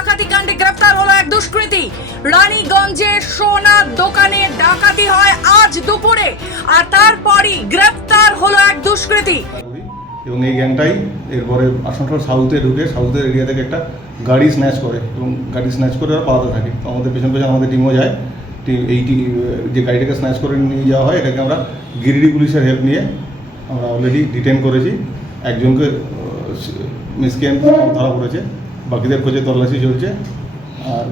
ডাকাতি কাণ্ডে গ্রেফতার হলো এক দুষ্কৃতী। রানীগঞ্জে সোনার দোকানে ডাকাতি হয় আজ দুপুরে, আর তারপরই গ্রেফতার হলো এক দুষ্কৃতী। এবং এই গ্যাংটাই এরপরে আসানসোল সাউথে ঢুকে সাউথের এরিয়া থেকে একটা গাড়ি স্ন্যাচ করে এবং গাড়ি স্ন্যাচ করে ওরা পালাতে থাকে। তো আমাদের পেছন পেছন আমাদের টিমও যায়। যে গাড়িটাকে স্ন্যাচ করে নিয়ে যাওয়া হয়, এটাকে আমরা গিরিডি পুলিশের হেল্প নিয়ে আমরা অলরেডি ডিটেন করেছি। একজনকে মিসক্যান ধরা পড়েছে, বাকিদের খোঁজে তল্লাশি চলছে। আর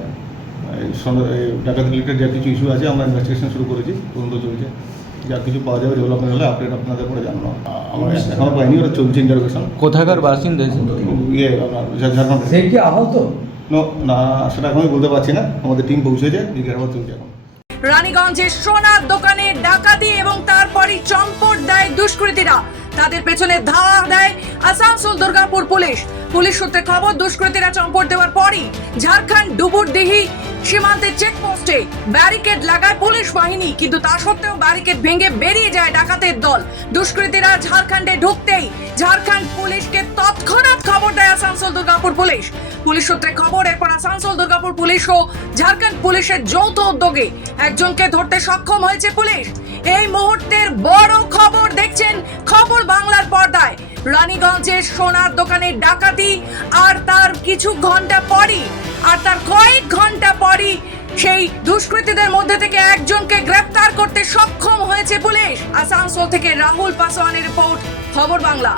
ডাকাতি রিলেটেড যা কিছু ইস্যু আছে আমরা ইনভেস্টিগেশন শুরু করেছি, তদন্ত চলছে। যা কিছু পাওয়া যাবে ডেভেলপমেন্ট হলে আপডেট আপনাদের করে জানানো। আমরা এখনো পাইনি, ওরা চলছে ইন্টারোগেশন। কোথাকার বাসিন্দা? ঝাড়খণ্ড। সে কি আহত? না, সেটা এখনই বলতে পারছি না। আমাদের টিম পৌঁছেছে, জিজ্ঞাসাবাদ চলছে এখন। রানীগঞ্জের সোনার দোকানে ডাকাতি এবং তারপরই চম্পট দেয় দুষ্কৃতীরা। তাদের পেছনে ধাওয়া দেয় আসানসোল দুর্গাপুর পুলিশ। পুলিশ সূত্রে খবর, দুষ্কৃতীরা চম্পট দেওয়ার পরই ঝাড়খণ্ড ডুবুরদিহি সীমান্তের চেকপোস্টে ব্যারিকেড লাগায় পুলিশ বাহিনী, কিন্তু তা সত্ত্বেও ব্যারিকেড ভেঙে বেরিয়ে যায় ডাকাতের দল। দুষ্কৃতীরা ঝাড়খণ্ডে ঢুকতেই ঝাড়খণ্ড পুলিশকে তৎক্ষণাৎ খবর দেয় আসানসোল দুর্গাপুর পুলিশ। পুলিশ সূত্রে খবর, এরপর আসানসোল দুর্গাপুর পুলিশ ও ঝাড়খণ্ড পুলিশের যৌথ উদ্যোগে একজনকে ধরতে সক্ষম হয়েছে পুলিশ। এই মুহূর্তের বড় খবর দেখছেন খবর বাংলার পর্দায়। রানীগঞ্জের সোনার দোকানে ডাকাতি, আর তার কিছু ঘন্টা পরই, আর তার কয়েক ঘন্টা পরই সেই দুষ্কৃতীদের মধ্যে থেকে একজনকে গ্রেফতার করতে সক্ষম হয়েছে পুলিশ। আসানসোল থেকে রাহুল পাসওয়ানের রিপোর্ট, খবর বাংলা।